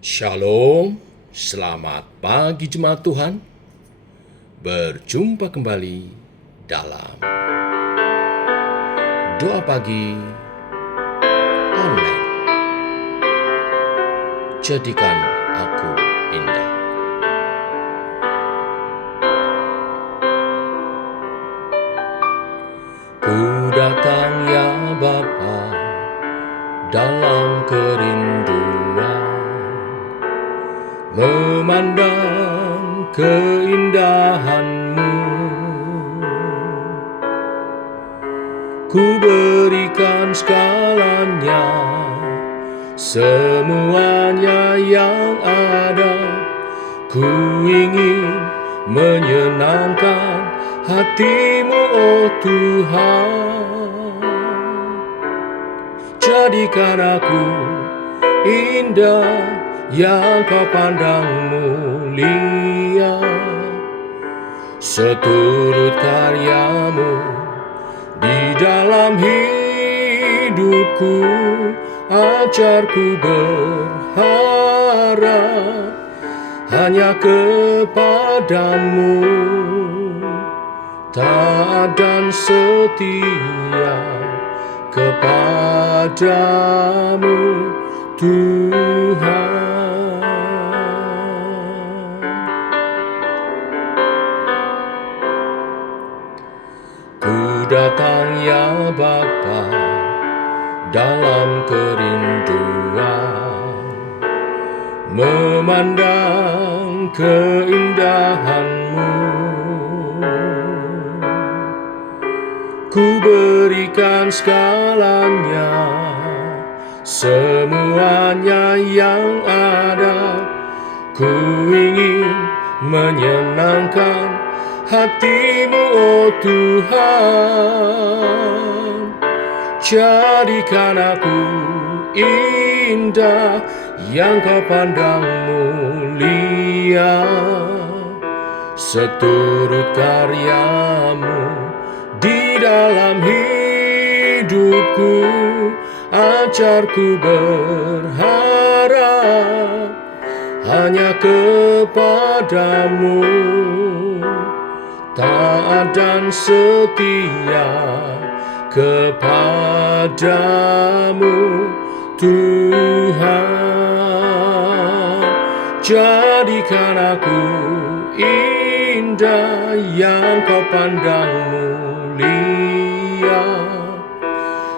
Shalom, selamat pagi jemaat Tuhan. Berjumpa kembali dalam doa pagi online. Jadikan aku indah. Ku datang ya Bapa dalam kerinduan, memandang keindahan-Mu. Ku berikan segalanya, semuanya yang ada. Ku ingin menyenangkan hati-Mu, oh Tuhan. Jadikan aku indah yang Kau pandang mulia, seturut karya-Mu di dalam hidupku. Ajarku berharap hanya kepada-Mu, taat dan setia kepada-Mu, Tuhan. Ku datang ya Bapa dalam kerinduan, memandang keindahan-Mu. Ku berikan segalanya, semuanya yang ada. Ku ingin menyenangkan hati-Mu, oh Tuhan. Jadikan aku indah yang Kau pandang mulia, seturut karya-Mu di dalam hidupku. Ajarku berharap hanya kepada-Mu, taat dan setia kepada-Mu, Tuhan. Jadikan aku indah yang Kau pandang mulia,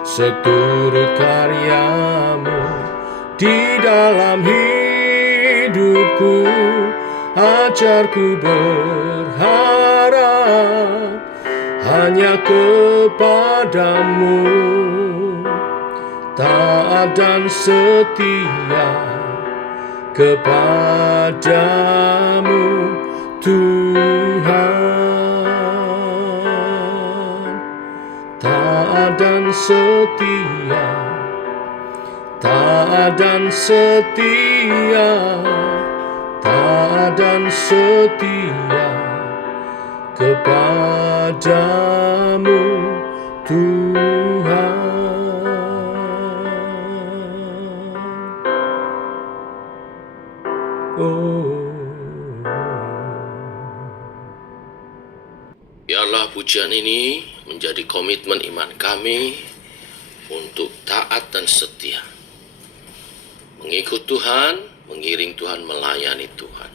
seturut karya-Mu di dalam hidupku. Ajarku berharap hanya kepada-Mu, taat dan setia kepada-Mu, Tuhan. Taat dan setia, taat dan setia, taat dan setia kepada-Mu, Tuhan. Biarlah pujian ini menjadi komitmen iman kami untuk taat dan setia, mengikut Tuhan, mengiring Tuhan, melayani Tuhan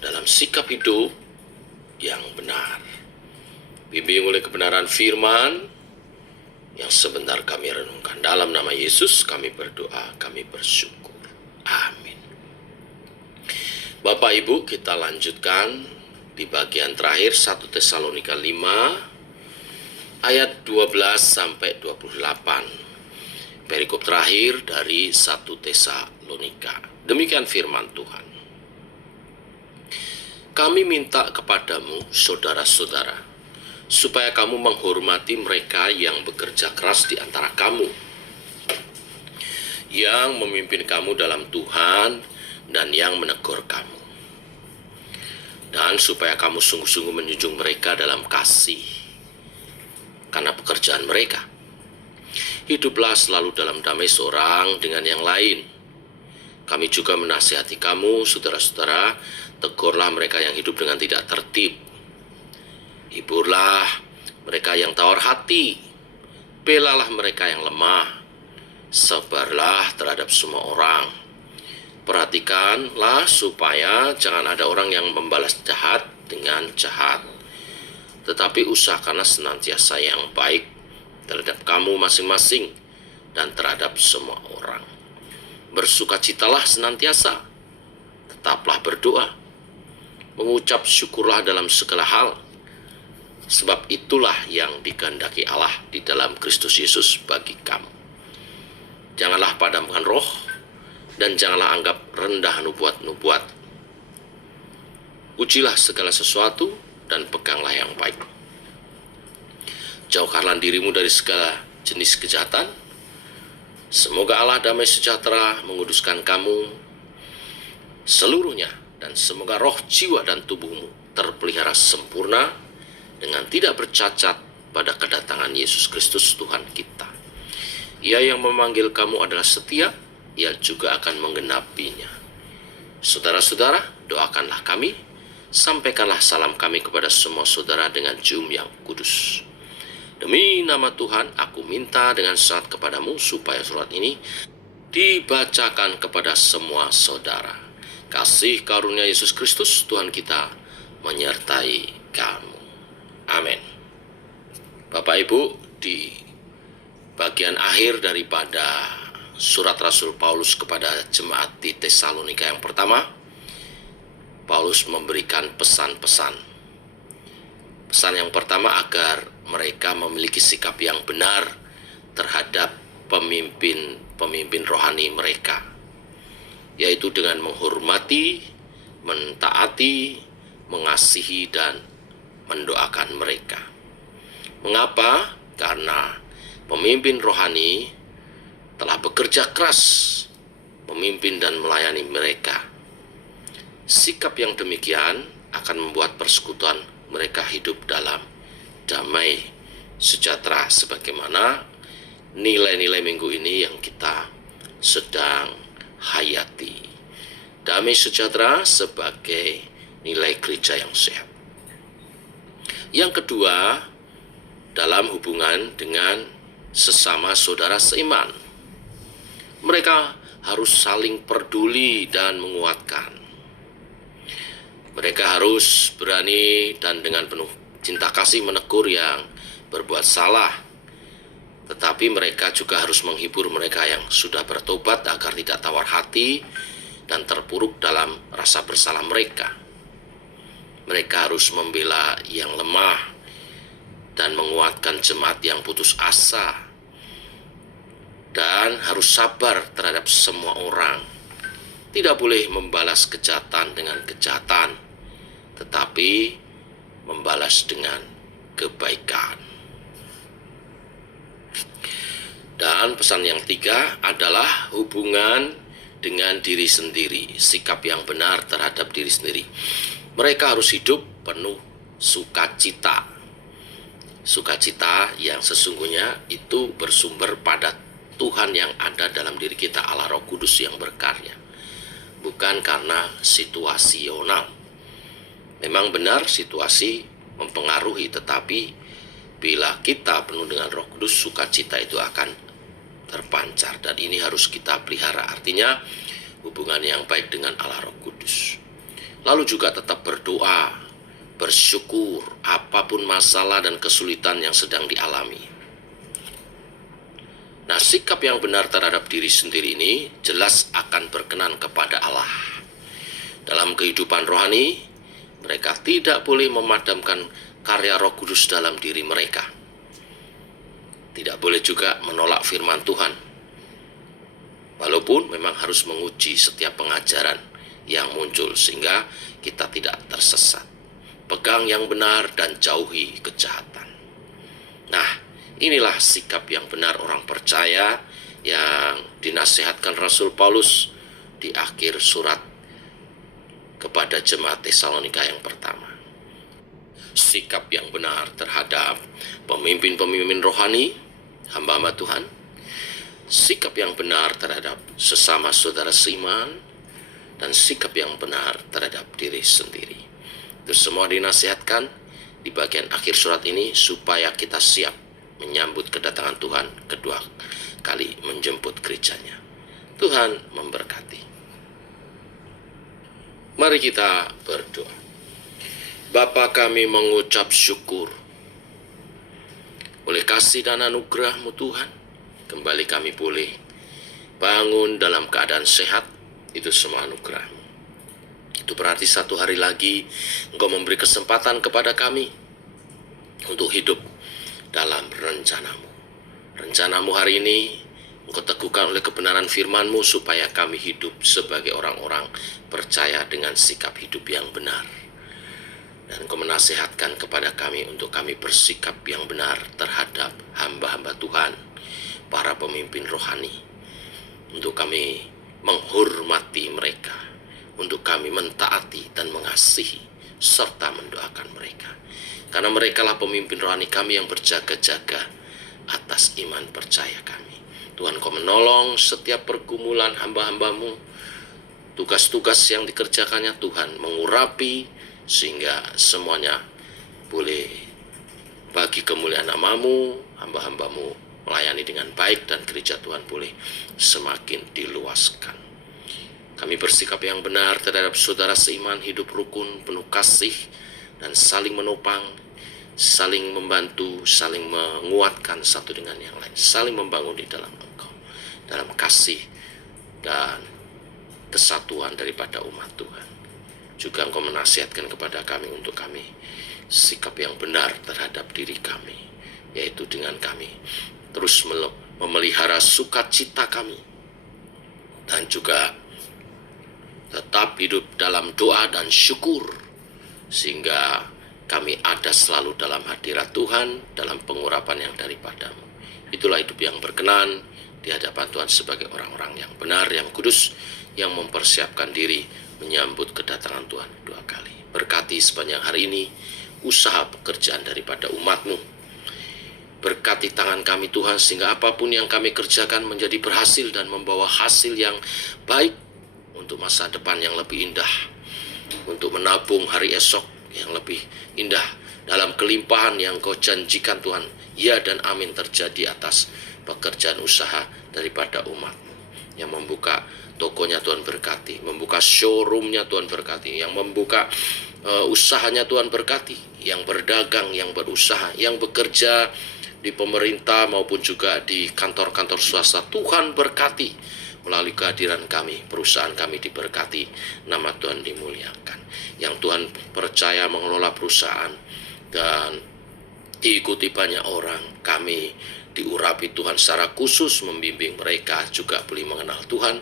dalam sikap hidup yang benar. Bimbing oleh kebenaran firman yang sebentar kami renungkan. Dalam nama Yesus kami berdoa, kami bersyukur. Amin. Bapak Ibu, kita lanjutkan di bagian terakhir 1 Tesalonika 5 ayat 12 sampai 28. Perikop terakhir dari 1 Tesalonika. Demikian firman Tuhan. Kami minta kepadamu, saudara-saudara, supaya kamu menghormati mereka yang bekerja keras di antara kamu, yang memimpin kamu dalam Tuhan dan yang menegur kamu. Dan supaya kamu sungguh-sungguh menjunjung mereka dalam kasih karena pekerjaan mereka. Hiduplah selalu dalam damai seorang dengan yang lain, Kami juga menasihati kamu, saudara-saudara, tegurlah mereka yang hidup dengan tidak tertib. Hiburlah mereka yang tawar hati, belalah mereka yang lemah, sabarlah terhadap semua orang. Perhatikanlah supaya jangan ada orang yang membalas jahat dengan jahat, tetapi usahakanlah senantiasa yang baik terhadap kamu masing-masing dan terhadap semua orang. Bersukacitalah senantiasa, tetaplah berdoa, mengucap syukurlah dalam segala hal, sebab itulah yang dikehendaki Allah di dalam Kristus Yesus bagi kamu. Janganlah padamkan roh, dan janganlah anggap rendah nubuat-nubuat. Ujilah segala sesuatu, dan peganglah yang baik. Jauhkanlah dirimu dari segala jenis kejahatan. Semoga Allah damai sejahtera menguduskan kamu seluruhnya, dan semoga roh, jiwa, dan tubuhmu terpelihara sempurna dengan tidak bercacat pada kedatangan Yesus Kristus Tuhan kita. Ia yang memanggil kamu adalah setia, Ia juga akan menggenapinya. Saudara-saudara, doakanlah kami, sampaikanlah salam kami kepada semua saudara dengan jum yang kudus. Demi nama Tuhan, aku minta dengan sangat kepadamu supaya surat ini dibacakan kepada semua saudara. Kasih karunia Yesus Kristus Tuhan kita menyertai kamu. Amin. Bapak Ibu, di bagian akhir daripada surat Rasul Paulus kepada jemaat di Tesalonika yang pertama, Paulus memberikan pesan-pesan. Pesan yang pertama agar mereka memiliki sikap yang benar terhadap pemimpin rohani mereka, yaitu dengan menghormati, mentaati, mengasihi, dan mendoakan mereka. Mengapa? Karena pemimpin rohani telah bekerja keras memimpin dan melayani mereka. Sikap yang demikian akan membuat persekutuan mereka hidup dalam damai sejahtera, sebagaimana nilai-nilai minggu ini yang kita sedang hayati. Damai sejahtera sebagai nilai gereja yang sehat. Yang kedua, dalam hubungan dengan sesama saudara seiman, mereka harus saling peduli dan menguatkan. Mereka harus berani dan dengan penuh cinta kasih menegur yang berbuat salah. Tetapi mereka juga harus menghibur mereka yang sudah bertobat agar tidak tawar hati dan terpuruk dalam rasa bersalah mereka. Mereka harus membela yang lemah dan menguatkan jemaat yang putus asa. Dan harus sabar terhadap semua orang. Tidak boleh membalas kejahatan dengan kejahatan, tetapi membalas dengan kebaikan. Dan pesan yang ketiga adalah hubungan dengan diri sendiri, sikap yang benar terhadap diri sendiri. Mereka harus hidup penuh sukacita. Sukacita yang sesungguhnya itu bersumber pada Tuhan yang ada dalam diri kita, Allah Roh Kudus yang berkarya, bukan karena situasional. Memang benar situasi mempengaruhi, tetapi bila kita penuh dengan Roh Kudus, sukacita itu akan terpancar, dan ini harus kita pelihara. Artinya hubungan yang baik dengan Allah Roh Kudus. Lalu juga tetap berdoa, bersyukur apapun masalah dan kesulitan yang sedang dialami. Nah, sikap yang benar terhadap diri sendiri ini jelas akan berkenan kepada Allah. Dalam kehidupan rohani, mereka tidak boleh memadamkan karya Roh Kudus dalam diri mereka. Tidak boleh juga menolak firman Tuhan, walaupun memang harus menguji setiap pengajaran yang muncul sehingga kita tidak tersesat. Pegang yang benar dan jauhi kejahatan. Nah, inilah sikap yang benar orang percaya yang dinasihatkan Rasul Paulus di akhir surat kepada jemaat Tesalonika yang pertama. Sikap yang benar terhadap pemimpin-pemimpin rohani, hamba-hamba Tuhan. sikap yang benar terhadap sesama saudara seiman, dan sikap yang benar terhadap diri sendiri. Itu semua dinasihatkan di bagian akhir surat ini supaya kita siap menyambut kedatangan Tuhan kedua kali menjemput gerejanya. Tuhan memberkati. Mari kita berdoa. Bapa, kami mengucap syukur oleh kasih dan anugerah-Mu Tuhan. Kembali kami boleh bangun dalam keadaan sehat. Itu semua anugerah-Mu. Itu berarti satu hari lagi Engkau memberi kesempatan kepada kami untuk hidup dalam rencana-Mu. Rencana-Mu hari ini Engkau teguhkan oleh kebenaran firman-Mu supaya kami hidup sebagai orang-orang percaya dengan sikap hidup yang benar. Dan Engkau menasihatkan kepada kami untuk kami bersikap yang benar terhadap hamba-hamba Tuhan, para pemimpin rohani, untuk kami menghormati mereka, untuk kami mentaati dan mengasihi serta mendoakan mereka. Karena merekalah pemimpin rohani kami yang berjaga-jaga atas iman percaya kami. Tuhan, Kau menolong setiap pergumulan hamba-hamba-Mu, tugas-tugas yang dikerjakannya Tuhan mengurapi sehingga semuanya boleh bagi kemuliaan nama-Mu, hamba-hamba-Mu melayani dengan baik dan gereja Tuhan boleh semakin diluaskan. Kami bersikap yang benar terhadap saudara seiman, hidup rukun, penuh kasih, dan saling menopang, saling membantu, saling menguatkan satu dengan yang lain, saling membangun di dalam Engkau, dalam kasih dan kesatuan daripada umat Tuhan. Juga Engkau menasihatkan kepada kami untuk kami sikap yang benar terhadap diri kami, yaitu dengan kami terus memelihara sukacita kami, dan juga tetap hidup dalam doa dan syukur, sehingga kami ada selalu dalam hadirat Tuhan, dalam pengurapan yang daripada-Mu. Itulah hidup yang berkenan di hadapan Tuhan sebagai orang-orang yang benar, yang kudus, yang mempersiapkan diri menyambut kedatangan Tuhan dua kali. Berkati sepanjang hari ini usaha pekerjaan daripada umat-Mu. Berkati tangan kami Tuhan, sehingga apapun yang kami kerjakan menjadi berhasil dan membawa hasil yang baik untuk masa depan yang lebih indah, untuk menabung hari esok yang lebih indah dalam kelimpahan yang Kau janjikan Tuhan. Ya dan amin terjadi atas pekerjaan usaha daripada umat-Mu. Yang membuka tokonya Tuhan berkati, membuka showroomnya Tuhan berkati, yang membuka usahanya Tuhan berkati, yang berdagang, yang berusaha, yang bekerja di pemerintah maupun juga di kantor-kantor swasta, Tuhan berkati. Melalui kehadiran kami, perusahaan kami diberkati, nama Tuhan dimuliakan. Yang Tuhan percaya mengelola perusahaan dan diikuti banyak orang, kami diurapi Tuhan secara khusus, membimbing mereka juga boleh mengenal Tuhan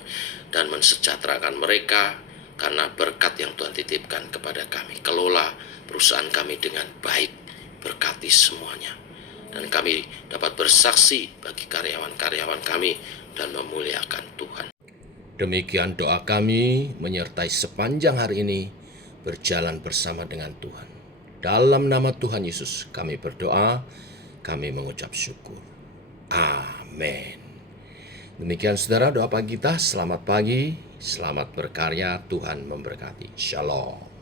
dan mensejahterakan mereka karena berkat yang Tuhan titipkan kepada kami. Kelola perusahaan kami dengan baik, berkati semuanya, dan kami dapat bersaksi bagi karyawan-karyawan kami dan memuliakan Tuhan. Demikian doa kami menyertai sepanjang hari ini berjalan bersama dengan Tuhan. Dalam nama Tuhan Yesus kami berdoa, kami mengucap syukur. Amin. Demikian saudara doa pagi kita. Selamat pagi, selamat berkarya, Tuhan memberkati. Shalom.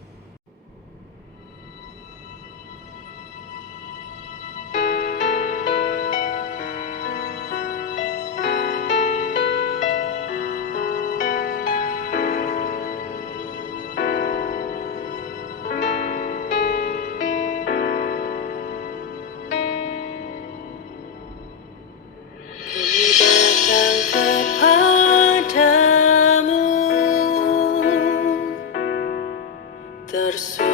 Tersusun